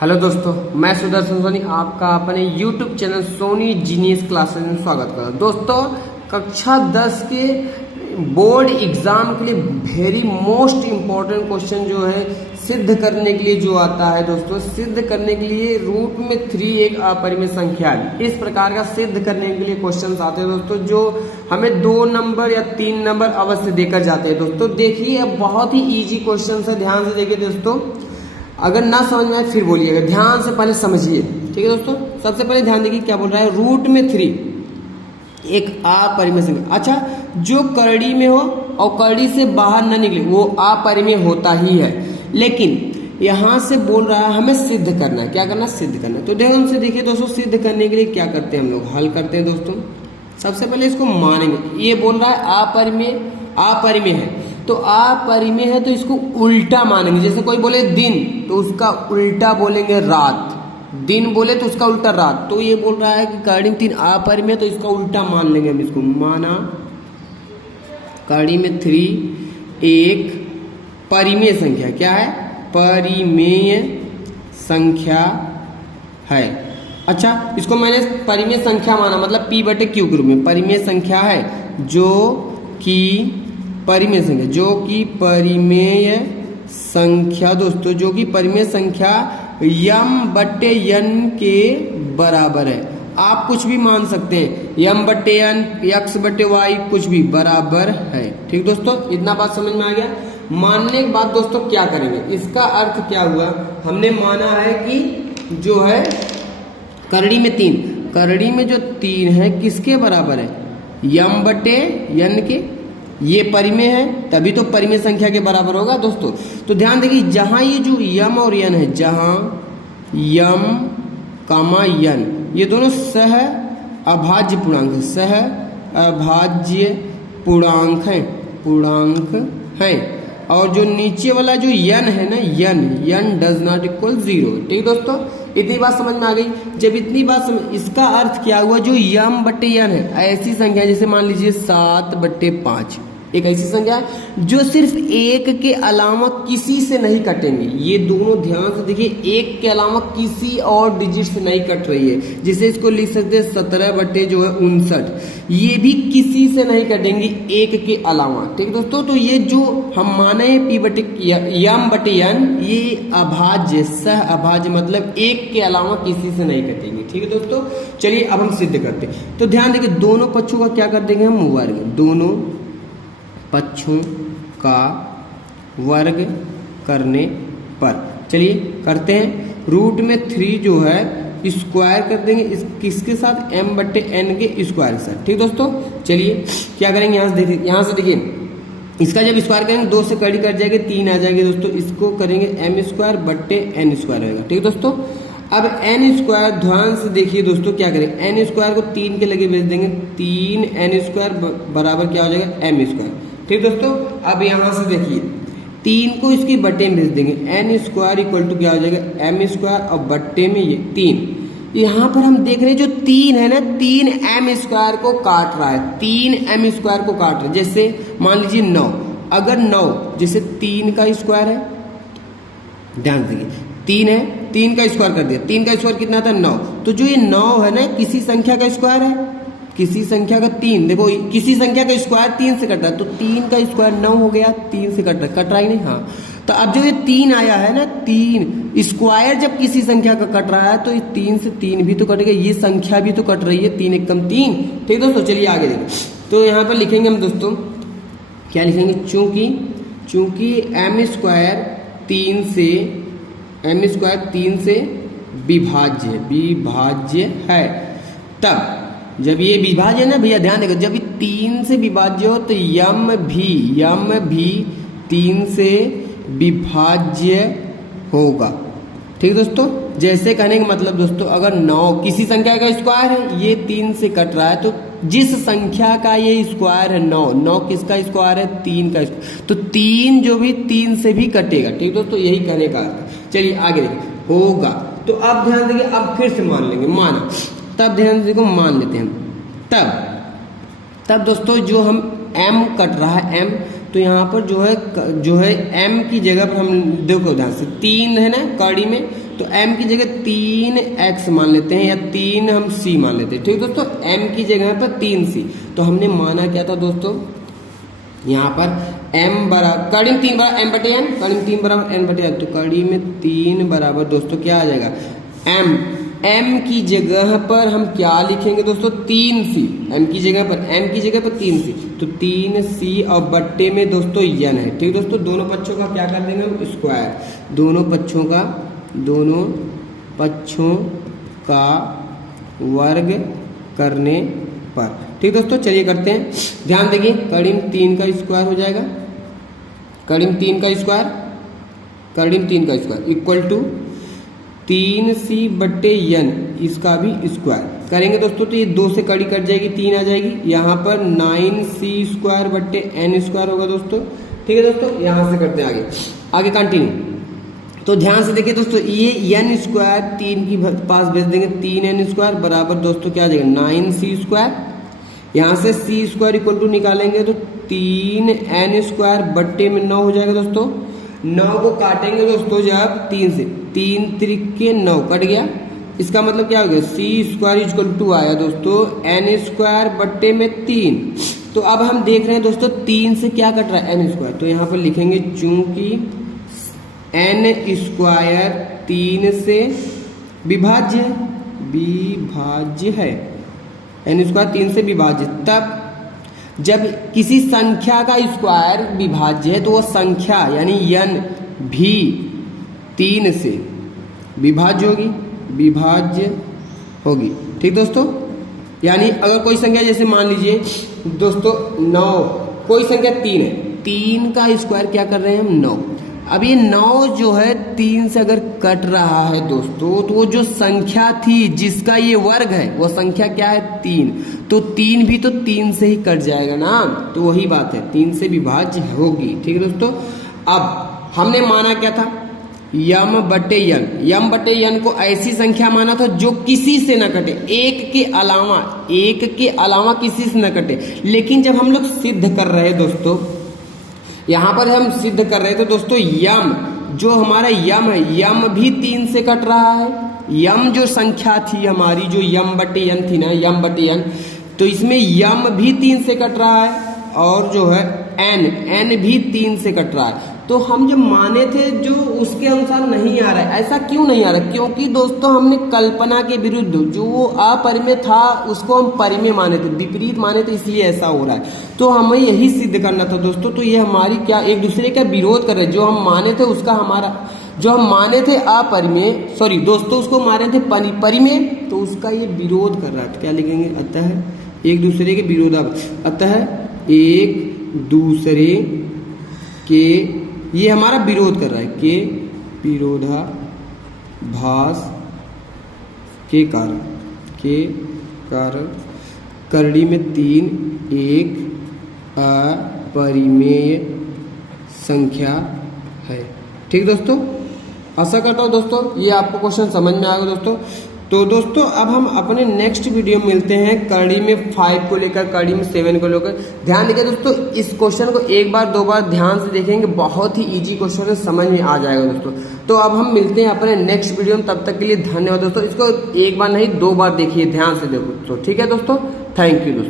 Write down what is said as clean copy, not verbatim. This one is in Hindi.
हेलो दोस्तों, मैं सुदर्शन सोनी आपका अपने YouTube channel Soni genius classes में स्वागत करता हूं। दोस्तों, कक्षा 10 के बोर्ड एग्जाम के लिए वेरी मोस्ट इम्पोर्टेंट क्वेश्चन जो है सिद्ध करने के लिए जो आता है दोस्तों, सिद्ध करने के लिए रूट में 3 एक अपरिमेय संख्या है। इस प्रकार का सिद्ध करने के लिए क्वेश्चन आते हैं दोस्तों, जो हमें 2 नंबर या 3 नंबर अवश्य देकर जाते हैं। दोस्तों देखिए, बहुत ही ईजी क्वेश्चन है, ध्यान से देखिए दोस्तों। अगर ना समझ में आए फिर बोलिएगा, ध्यान से पहले समझिए, ठीक है दोस्तों। सबसे पहले ध्यान देखिए क्या बोल रहा है, रूट में 3 एक अपरिमेय संख्या। अच्छा, जो करड़ी में हो और करड़ी से बाहर न निकले वो अपरिमेय होता ही है, लेकिन यहां से बोल रहा है हमें सिद्ध करना है। क्या करना है? सिद्ध करना है। तो ध्यान से देखिए दोस्तों, सिद्ध करने के लिए क्या करते हैं हम लोग, हल करते हैं दोस्तों। सबसे पहले इसको मानेंगे, ये बोल रहा है अपरिमेय है, तो अपरिमेय है तो इसको उल्टा मानेंगे। जैसे कोई बोले दिन तो उसका उल्टा बोलेंगे रात, दिन बोले तो उसका उल्टा रात। तो ये बोल रहा है कि करड़ी में 3 अपरिमेय, तो इसका उल्टा मान लेंगे हम इसको। माना करड़ी में 3 एक परिमेय संख्या। क्या है? परिमेय संख्या है। अच्छा, इसको मैंने परिमेय संख्या माना, मतलब P/Q के रूप में परिमेय संख्या है, जो कि परिमेय संख्या, जो कि परिमेय संख्या दोस्तों, जो कि परिमेय संख्या m/n के बराबर है। आप कुछ भी मान सकते हैं, m/n, x/y, कुछ भी बराबर है। ठीक दोस्तों, इतना बात समझ में आ गया। मानने के बाद दोस्तों क्या करेंगे, इसका अर्थ क्या हुआ, हमने माना है कि जो है करड़ी में 3, करड़ी में जो 3 है किसके बराबर है? m/n के। ये परिमेय है तभी तो परिमेय संख्या के बराबर होगा दोस्तों। तो ध्यान देखिए, जहां ये जो m और n है, जहां m, n ये दोनों सह अभाज्य पूर्णांक है, सह अभाज्य पूर्णांक है। और जो नीचे वाला जो n है ना, n डज नॉट इक्वल 0। ठीक दोस्तों, इतनी बात समझ में आ गई। जब इतनी बात समझ, इसका अर्थ क्या हुआ, जो m/n है ऐसी संख्या, जैसे मान लीजिए 7/5, एक ऐसी संख्या है जो सिर्फ 1 के अलावा किसी से नहीं कटेंगी। ये दोनों ध्यान से देखिए, 1 के अलावा किसी और डिजिट से नहीं कट रही है। जिसे इसको लिख सकते हैं 17/59, ये भी किसी से नहीं कटेंगी 1 के अलावा। ठीक दोस्तों, तो ये जो हम माने m/n, ये अभाज्य, सह अभाज्य, मतलब 1 के अलावा किसी से नहीं कटेंगी। ठीक है दोस्तों, चलिए अब हम सिद्ध करते हैं। तो ध्यान देखिए, दोनों पक्षों का क्या कर देंगे हम, वर्ग। दोनों पक्षों का वर्ग करने पर, चलिए करते हैं। रूट में 3 जो है स्क्वायर कर देंगे किसके साथ, m/n के स्क्वायर के साथ। ठीक दोस्तों, चलिए क्या करेंगे, यहाँ से देखिए, इसका जब स्क्वायर करेंगे 2 से कड़ी कट जाएगी, 3 आ जाएगी दोस्तों। इसको करेंगे m²/n² होगा। ठीक दोस्तों, अब n², ध्यान से देखिए दोस्तों, क्या करें, n² को 3 के लगे भेज देंगे, 3n² बराबर क्या हो जाएगा, m²। ठीक दोस्तों, अब यहां से देखिए 3 को इसकी बट्टे में भेज देंगे, n² इक्वल टू क्या हो जाएगा, m², और बट्टे में ये 3। यहाँ पर हम देख रहे हैं जो 3 है ना, 3m² को काट रहा है, 3m² को काट रहा है। जैसे मान लीजिए 9, अगर 9 जैसे 3 का स्क्वायर है, ध्यान दीजिए 3 है, 3 का स्क्वायर कर दिया, 3 का स्क्वायर कितना था, 9। तो जो ये 9 है ना, किसी संख्या का स्क्वायर है, किसी संख्या का 3, देखो किसी संख्या का स्क्वायर 3 से कटता है, तो 3 का स्क्वायर 9 हो गया, 3 से कट रहा ही नहीं। हाँ, तो अब जो ये 3 आया है ना, 3 स्क्वायर जब किसी संख्या का कट रहा है तो ये 3 से 3 भी तो कटेगा, ये संख्या भी तो कट रही है, 3 एकम 3। ठीक दोस्तों, चलिए आगे देखिए। तो यहाँ पर लिखेंगे हम दोस्तों, क्या लिखेंगे, चूंकि m² 3 से विभाज्य है, तब जब ये विभाज्य है ना भैया, ध्यान देगा, जब ये 3 से विभाज्य हो तो m भी 3 से विभाज्य होगा। ठीक दोस्तों, जैसे कहने का मतलब दोस्तों, अगर 9 किसी संख्या का स्क्वायर है, ये 3 से कट रहा है, तो जिस संख्या का ये स्क्वायर है 9 किसका स्क्वायर है, 3 का स्क्वायर, तो 3 जो भी 3 से भी कटेगा। ठीक दोस्तों, यही कहने का अर्थ। चलिए आगे देखिए, होगा। तो अब ध्यान देंगे, अब फिर से मान लेंगे, माना, तब ध्यान देखो मान लेते हैं, तब दोस्तों जो हम m कट रहा है, m, तो यहाँ पर जो है m की जगह पर हम देखो ध्यान से 3 है ना कड़ी में, तो m की जगह 3x मान लेते हैं या 3 हम c मान लेते हैं। ठीक दोस्तों, m की जगह पर 3c। तो हमने माना क्या था दोस्तों, यहाँ पर m बराबर कड़ी में 3 बराबर m बटे n, कड़ी में 3 बराबर n बटे n। तो कड़ी में 3 बराबर दोस्तों क्या आ जाएगा m की जगह पर हम क्या लिखेंगे दोस्तों 3c, m की जगह पर 3c, तो 3c और बट्टे में दोस्तों n है। ठीक दोस्तों, दोनों पक्षों का क्या कर देंगे हम स्क्वायर, दोनों पक्षों का वर्ग करने पर। ठीक दोस्तों, चलिए करते हैं। ध्यान देखिए, कड़ी में 3 का स्क्वायर हो जाएगा, कड़ी में 3 का स्क्वायर इक्वल टू 3c बट्टे n, इसका भी स्क्वायर करेंगे दोस्तों। तो ये 2 से कड़ी कट जाएगी, 3 आ जाएगी, यहाँ पर 9c स्क्वायर बट्टे n स्क्वायर होगा दोस्तों। ठीक है दोस्तों, यहाँ से करते हैं आगे कंटिन्यू। तो ध्यान से देखिए दोस्तों, ये n स्क्वायर 3 की पास भेज देंगे, 3n स्क्वायर बराबर दोस्तों क्या आ जाएगा 9c स्क्वायर, यहाँ से c स्क्वायर इक्वल टू निकालेंगे तो 3n स्क्वायर बट्टे में 9 हो जाएगा दोस्तों। 9 को काटेंगे दोस्तों जब 3 से, 3 त्रिके 9 कट गया, इसका मतलब क्या हो गया c स्क्वायर इक्वल टू आया दोस्तों n स्क्वायर बट्टे में 3। तो अब हम देख रहे हैं दोस्तों 3 से क्या कट रहा है n स्क्वायर, तो यहाँ पर लिखेंगे चूंकि n स्क्वायर 3 से विभाज्य है, n स्क्वायर 3 से विभाज्य, तब जब किसी संख्या का स्क्वायर विभाज्य है तो वो संख्या यानी n भी 3 से विभाज्य होगी। ठीक दोस्तों, यानी अगर कोई संख्या जैसे मान लीजिए दोस्तों 9, कोई संख्या 3 है, 3 का स्क्वायर क्या कर रहे हैं हम 9। अब ये 9 जो है 3 से अगर कट रहा है दोस्तों, तो वो जो संख्या थी जिसका ये वर्ग है वो संख्या क्या है 3, तो 3 भी तो 3 से ही कट जाएगा ना, तो वही बात है 3 से विभाज्य होगी। ठीक है दोस्तों, अब हमने माना क्या था यम बटे n को ऐसी संख्या माना था जो किसी से न कटे, एक के अलावा किसी से न कटे। लेकिन जब हम लोग सिद्ध कर रहे हैं दोस्तों, यहाँ पर हम सिद्ध कर रहे थे दोस्तों यम, जो हमारा यम है यम भी 3 से कट रहा है। यम जो संख्या थी हमारी, जो यम बटे n थी ना, यम बटे n, तो इसमें यम भी 3 से कट रहा है और जो है n भी 3 से कट रहा है। तो हम जो माने थे जो उसके अनुसार नहीं आ रहा है। ऐसा क्यों नहीं आ रहा है? क्योंकि दोस्तों हमने कल्पना के विरुद्ध जो अपरिमेय था उसको हम परिमेय माने थे, विपरीत माने थे, इसलिए ऐसा हो रहा है। तो हमें यही सिद्ध करना था दोस्तों। तो ये हमारी क्या एक दूसरे का विरोध कर रहे हैं। जो हम माने थे उसका हमारा, जो हम माने थे अपरिमेय, सॉरी दोस्तों उसको माने थे परिमेय, तो उसका ये विरोध कर रहा है। क्या लिखेंगे? अतः एक दूसरे के विरोधाभास, अतः एक दूसरे के, ये हमारा विरोध कर रहा है, के विरोधाभास के कारण करड़ी में 3 एक अपरिमेय संख्या है। ठीक दोस्तों, आशा करता हूँ दोस्तों ये आपको क्वेश्चन समझ में आएगा दोस्तों। तो दोस्तों अब हम अपने नेक्स्ट वीडियो में मिलते हैं कड़ी में 5 को लेकर, कड़ी में 7 को लेकर। ध्यान देखिए दोस्तों, इस क्वेश्चन को एक बार दो बार ध्यान से देखेंगे, बहुत ही इजी क्वेश्चन है, समझ में आ जाएगा दोस्तों। तो अब हम मिलते हैं अपने नेक्स्ट वीडियो में, तब तक के लिए धन्यवाद दोस्तों। इसको एक बार नहीं 2 बार देखिए, ध्यान से देखो तो ठीक है दोस्तों। थैंक यू दोस्तों।